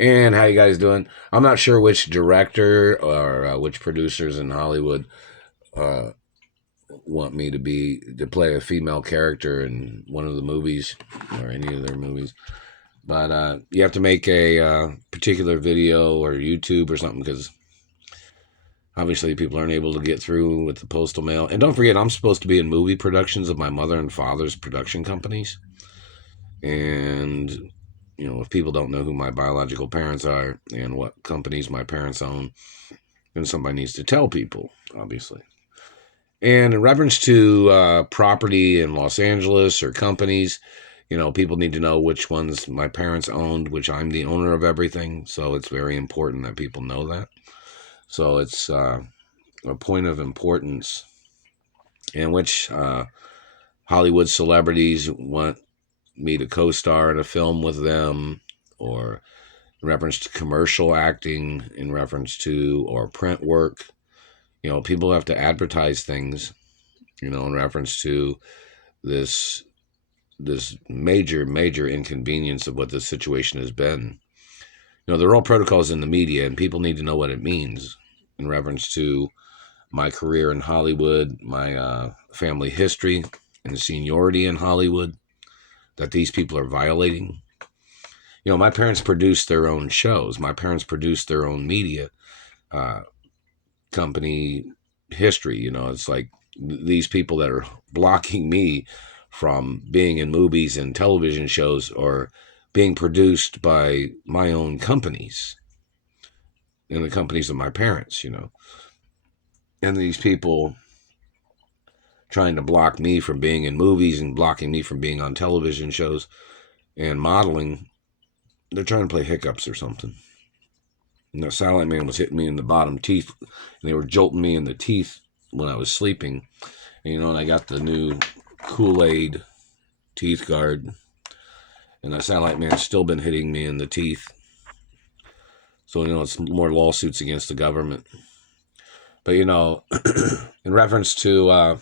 And how you guys doing? I'm not sure which director or which producers in Hollywood uh, want me to play a female character in one of the movies or any of their movies. But you have to make a particular video or YouTube or something because obviously people aren't able to get through with the postal mail. And don't forget, I'm supposed to be in movie productions of my mother and father's production companies. And if people don't know who my biological parents are and what companies my parents own, then somebody needs to tell people, obviously. And in reference to property in Los Angeles or companies, people need to know which ones my parents owned, which I'm the owner of everything. So it's very important that people know that. So it's a point of importance in which Hollywood celebrities want me to co-star in a film with them, or in reference to commercial acting, in reference to or print work. People have to advertise things, in reference to this this major inconvenience of what this situation has been. There are all protocols in the media, and people need to know what it means in reference to my career in Hollywood, my family history, and seniority in Hollywood that these people are violating. My parents produced their own shows. My parents produced their own media uh, company history. It's like these people that are blocking me from being in movies and television shows or being produced by my own companies and the companies of my parents. And these people trying to block me from being in movies and blocking me from being on television shows and modeling, they're trying to play hiccups or something. Satellite Man was hitting me in the bottom teeth, and they were jolting me in the teeth when I was sleeping. And I got the new Kool-Aid teeth guard, and the Satellite Man's still been hitting me in the teeth. So, it's more lawsuits against the government. But, in reference to,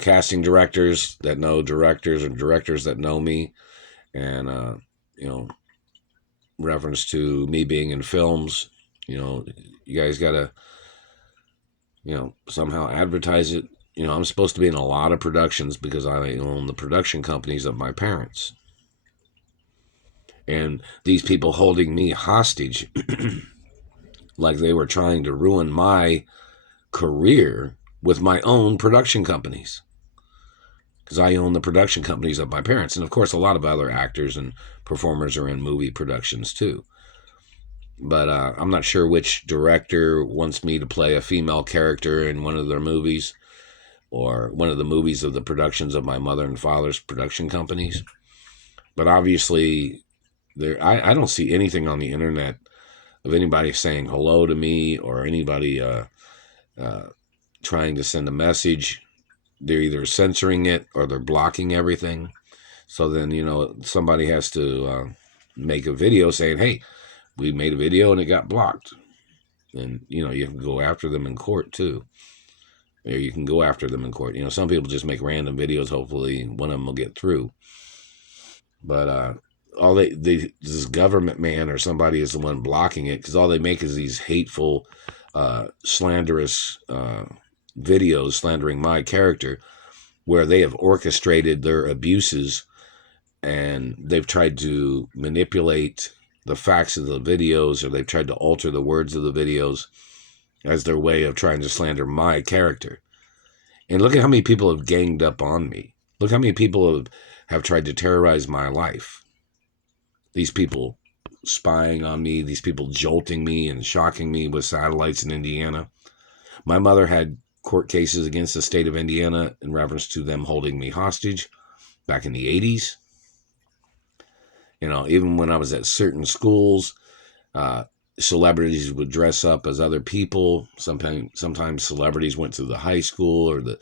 casting directors that know directors or directors that know me, and, reference to me being in films, you guys got to, somehow advertise it. I'm supposed to be in a lot of productions because I own the production companies of my parents. And these people holding me hostage like they were trying to ruin my career with my own production companies, because I own the production companies of my parents. And of course, a lot of other actors and performers are in movie productions too. But I'm not sure which director wants me to play a female character in one of their movies or one of the movies of the productions of my mother and father's production companies. But obviously, I don't see anything on the internet of anybody saying hello to me or anybody trying to send a message. They're either censoring it or they're blocking everything. So then, somebody has to make a video saying, hey, we made a video and it got blocked. And, you can go after them in court too. Or you can go after them in court. Some people just make random videos. Hopefully one of them will get through. But all this government man or somebody is the one blocking it, because all they make is these hateful, slanderous videos slandering my character, where they have orchestrated their abuses and they've tried to manipulate the facts of the videos, or they've tried to alter the words of the videos as their way of trying to slander my character. And look at how many people have ganged up on me. Look how many people have tried to terrorize my life. These people spying on me, these people jolting me and shocking me with satellites in Indiana. My mother had court cases against the state of Indiana in reference to them holding me hostage back in the 80s. Even when I was at certain schools, celebrities would dress up as other people. Sometimes celebrities went to the high school or the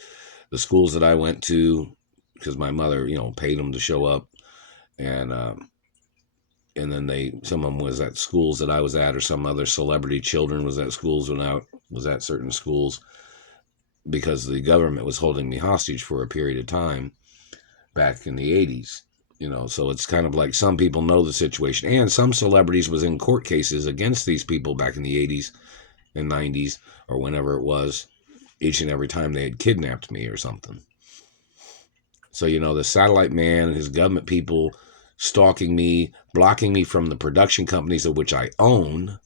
schools that I went to, because my mother, paid them to show up. And then some of them was at schools that I was at, or some other celebrity children was at schools when I was at certain schools, because the government was holding me hostage for a period of time back in the 80s. So it's kind of like some people know the situation, and some celebrities was in court cases against these people back in the 80s and 90s or whenever it was, each and every time they had kidnapped me or something. So, the satellite man and his government people stalking me, blocking me from the production companies of which I own.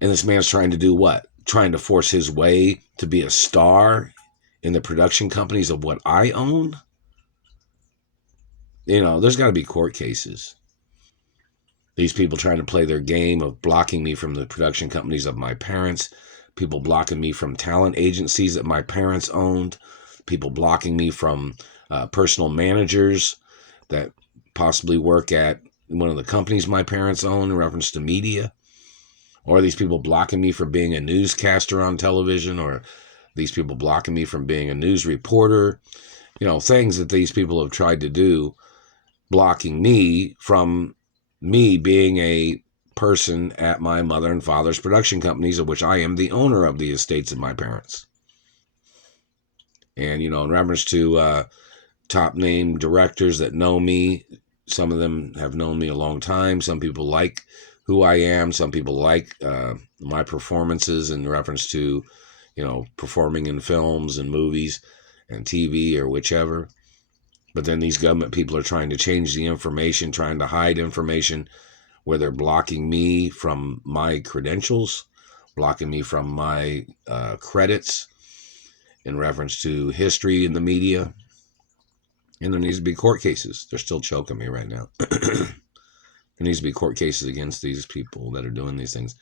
And this man's trying to do what? Trying to force his way to be a star in the production companies of what I own? There's got to be court cases. These people trying to play their game of blocking me from the production companies of my parents, people blocking me from talent agencies that my parents owned, people blocking me from personal managers that possibly work at one of the companies my parents own in reference to media, or these people blocking me from being a newscaster on television, or these people blocking me from being a news reporter, things that these people have tried to do, blocking me from me being a person at my mother and father's production companies, of which I am the owner of the estates of my parents. And, in reference to top name directors that know me, some of them have known me a long time. Some people like who I am. Some people like my performances in reference to, performing in films and movies and TV or whichever. But then these government people are trying to change the information, trying to hide information, where they're blocking me from my credentials, blocking me from my credits in reference to history in the media. And there needs to be court cases. They're still choking me right now. There needs to be court cases against these people that are doing these things.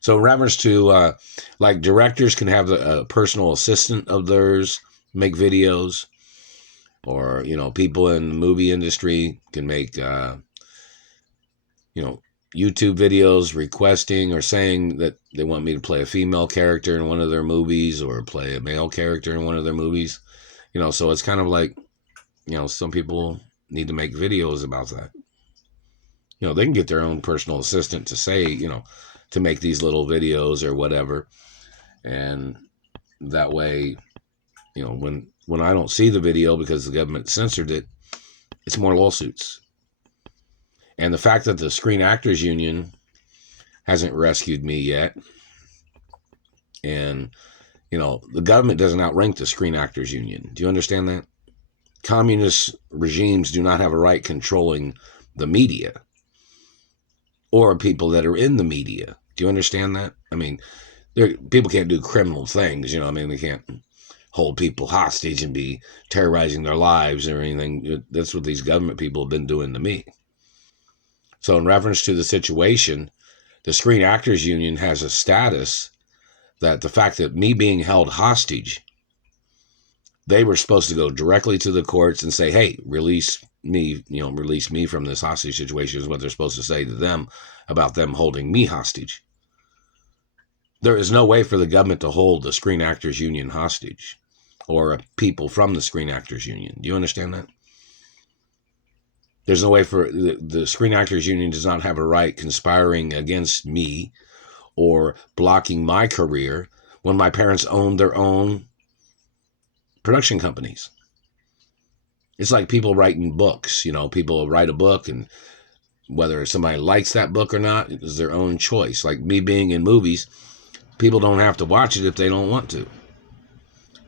So in reference to, like, directors can have a personal assistant of theirs make videos, or, people in the movie industry can make, YouTube videos requesting or saying that they want me to play a female character in one of their movies or play a male character in one of their movies. So it's kind of like, some people need to make videos about that. They can get their own personal assistant to say, to make these little videos or whatever. And that way, when I don't see the video because the government censored it, it's more lawsuits. And the fact that the Screen Actors Union hasn't rescued me yet, and, the government doesn't outrank the Screen Actors Union. Do you understand that? Communist regimes do not have a right controlling the media or people that are in the media. Do you understand that? I mean, people can't do criminal things, they can't hold people hostage and be terrorizing their lives or anything. That's what these government people have been doing to me. So in reference to the situation, the Screen Actors Union has a status that the fact that me being held hostage, they were supposed to go directly to the courts and say, hey, release me from this hostage situation, is what they're supposed to say to them about them holding me hostage. There is no way for the government to hold the Screen Actors Union hostage or people from the Screen Actors Union. Do you understand that? There's no way for the Screen Actors Union does not have a right conspiring against me or blocking my career when my parents owned their own production companies. It's like people writing books. People write a book, and whether somebody likes that book or not is their own choice. Like me being in movies, people don't have to watch it if they don't want to.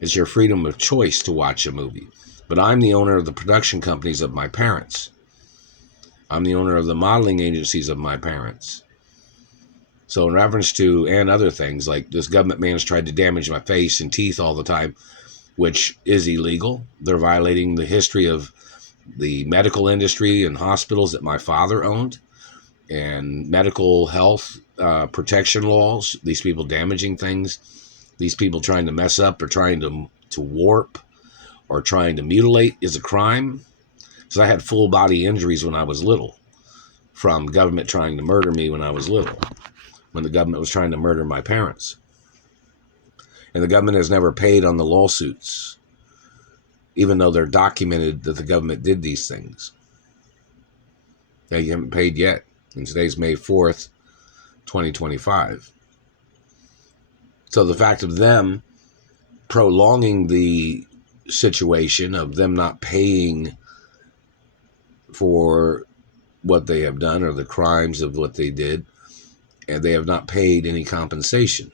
It's your freedom of choice to watch a movie. But I'm the owner of the production companies of my parents. I'm the owner of the modeling agencies of my parents. So in reference to, and other things, like this government man's tried to damage my face and teeth all the time, which is illegal. They're violating the history of the medical industry and hospitals that my father owned, and medical health protection laws. These people damaging things, these people trying to mess up or trying to warp or trying to mutilate is a crime. So I had full body injuries when I was little from government trying to murder me when I was little, when the government was trying to murder my parents. And the government has never paid on the lawsuits, even though they're documented that the government did these things. They haven't paid yet. And today's May 4th, 2025. So the fact of them prolonging the situation of them not paying for what they have done or the crimes of what they did, and they have not paid any compensation.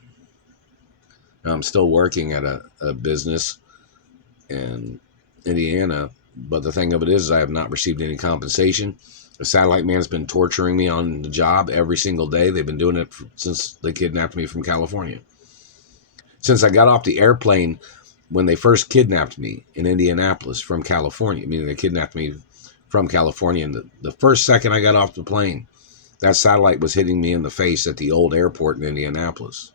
Now, I'm still working at a business in Indiana, but the thing of it is I have not received any compensation. The satellite man's been torturing me on the job every single day. They've been doing it since they kidnapped me from California. Since I got off the airplane when they first kidnapped me in Indianapolis from California, meaning they kidnapped me from California, and the first second I got off the plane, that satellite was hitting me in the face at the old airport in Indianapolis.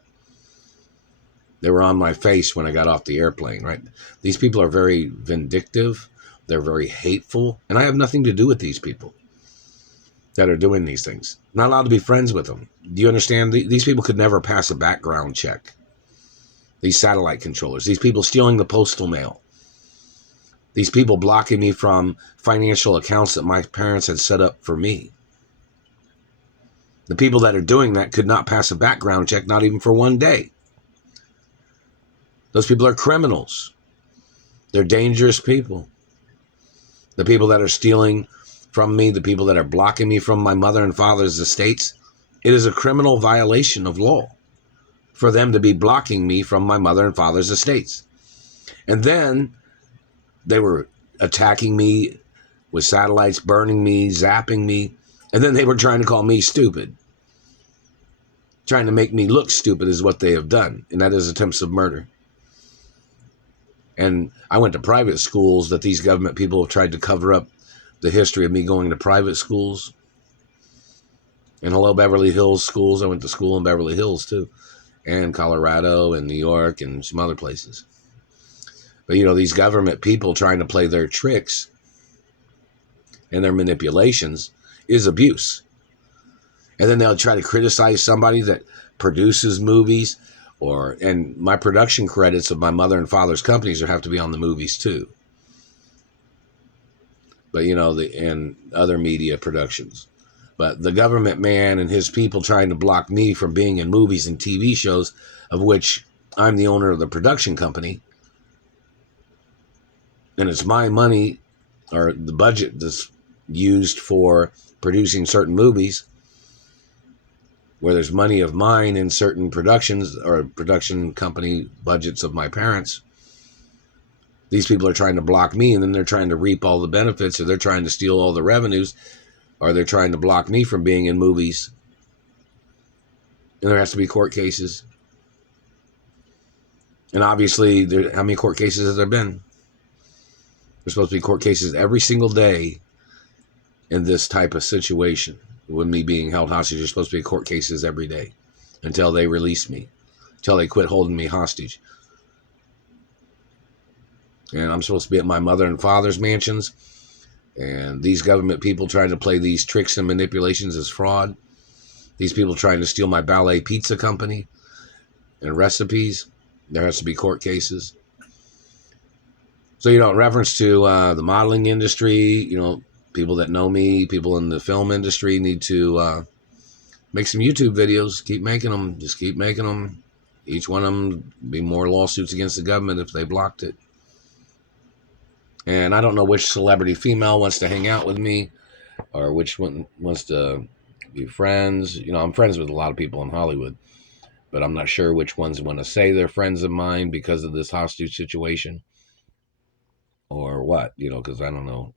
They were on my face when I got off the airplane, right? These people are very vindictive. They're very hateful. And I have nothing to do with these people that are doing these things. I'm not allowed to be friends with them. Do you understand? These people could never pass a background check. These satellite controllers. These people stealing the postal mail. These people blocking me from financial accounts that my parents had set up for me. The people that are doing that could not pass a background check, not even for one day. Those people are criminals. They're dangerous people. The people that are stealing from me, the people that are blocking me from my mother and father's estates, it is a criminal violation of law for them to be blocking me from my mother and father's estates. And then they were attacking me with satellites, burning me, zapping me, and then they were trying to call me stupid. Trying to make me look stupid is what they have done, and that is attempts of murder. And I went to private schools that these government people have tried to cover up the history of me going to private schools. And hello, Beverly Hills schools. I went to school in Beverly Hills too, and Colorado and New York and some other places. But, these government people trying to play their tricks and their manipulations is abuse. And then they'll try to criticize somebody that produces movies, and my production credits of my mother and father's companies have to be on the movies too. But, and other media productions. But the government man and his people trying to block me from being in movies and TV shows, of which I'm the owner of the production company. And it's my money, or the budget that's used for producing certain movies, where there's money of mine in certain productions or production company budgets of my parents. These people are trying to block me, and then they're trying to reap all the benefits, or they're trying to steal all the revenues, or they're trying to block me from being in movies. And there has to be court cases. And obviously, how many court cases have there been? There's supposed to be court cases every single day in this type of situation. With me being held hostage, there's supposed to be court cases every day until they release me, until they quit holding me hostage. And I'm supposed to be at my mother and father's mansions. And these government people trying to play these tricks and manipulations as fraud. These people trying to steal my Ballet Pizza Company and recipes. There has to be court cases. So, in reference to the modeling industry, people that know me, people in the film industry need to make some YouTube videos. Keep making them. Just keep making them. Each one of them be more lawsuits against the government if they blocked it. And I don't know which celebrity female wants to hang out with me or which one wants to be friends. I'm friends with a lot of people in Hollywood, but I'm not sure which ones want to say they're friends of mine because of this hostage situation or what, because I don't know.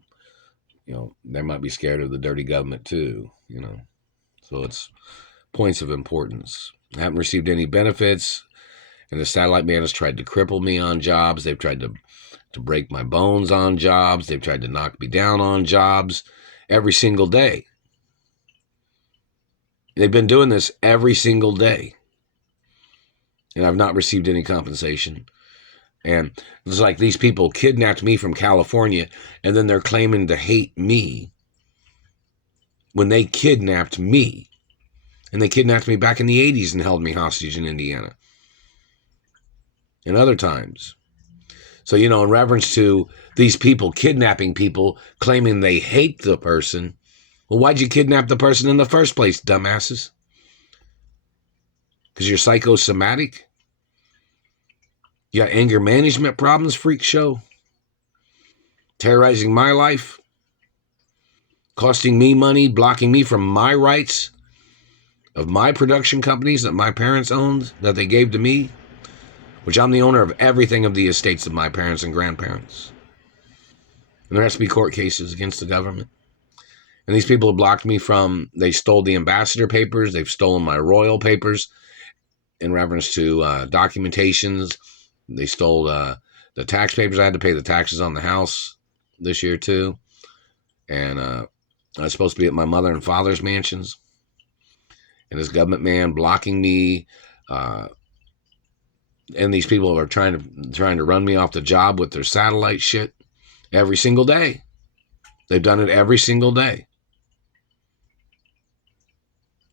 They might be scared of the dirty government too, So it's points of importance. I haven't received any benefits, and the satellite man has tried to cripple me on jobs. They've tried to break my bones on jobs. They've tried to knock me down on jobs every single day. They've been doing this every single day, and I've not received any compensation. And it's like these people kidnapped me from California, and then they're claiming to hate me when they kidnapped me. And they kidnapped me back in the 80s and held me hostage in Indiana. And other times. So, in reference to these people kidnapping people, claiming they hate the person, well, why'd you kidnap the person in the first place, dumbasses? Because you're psychosomatic? You got anger management problems, freak show? Terrorizing my life? costing me money, blocking me from my rights of my production companies that my parents owned, that they gave to me, which I'm the owner of everything of the estates of my parents and grandparents. And there has to be court cases against the government. And these people have blocked me from, they stole the ambassador papers, they've stolen my royal papers in reference to documentations. They stole the tax papers. I had to pay the taxes on the house this year too. And I was supposed to be at my mother and father's mansions. And this government man blocking me. And these people are trying to run me off the job with their satellite shit every single day. They've done it every single day.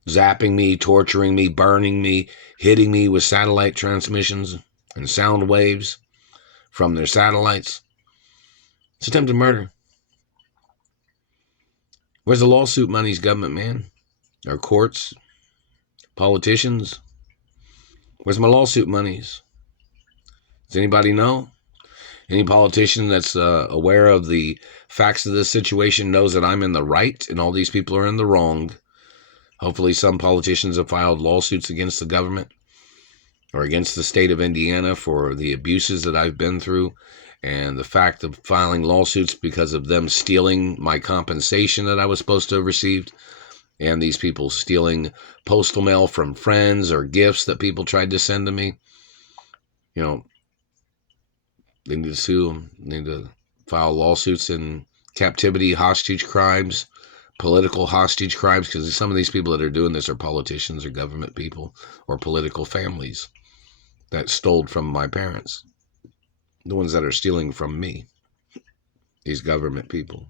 Zapping me, torturing me, burning me, hitting me with satellite transmissions and sound waves from their satellites. It's attempted murder. Where's the lawsuit monies, government man? Our courts? Politicians? Where's my lawsuit monies? Does anybody know? Any politician that's aware of the facts of this situation knows that I'm in the right and all these people are in the wrong. Hopefully some politicians have filed lawsuits against the government or against the state of Indiana for the abuses that I've been through, and the fact of filing lawsuits because of them stealing my compensation that I was supposed to have received, and these people stealing postal mail from friends or gifts that people tried to send to me. You know, they need to sue them. They need to file lawsuits in captivity, hostage crimes, political hostage crimes, because some of these people that are doing this are politicians or government people or political families that stole from my parents. The ones that are stealing from me, these government people.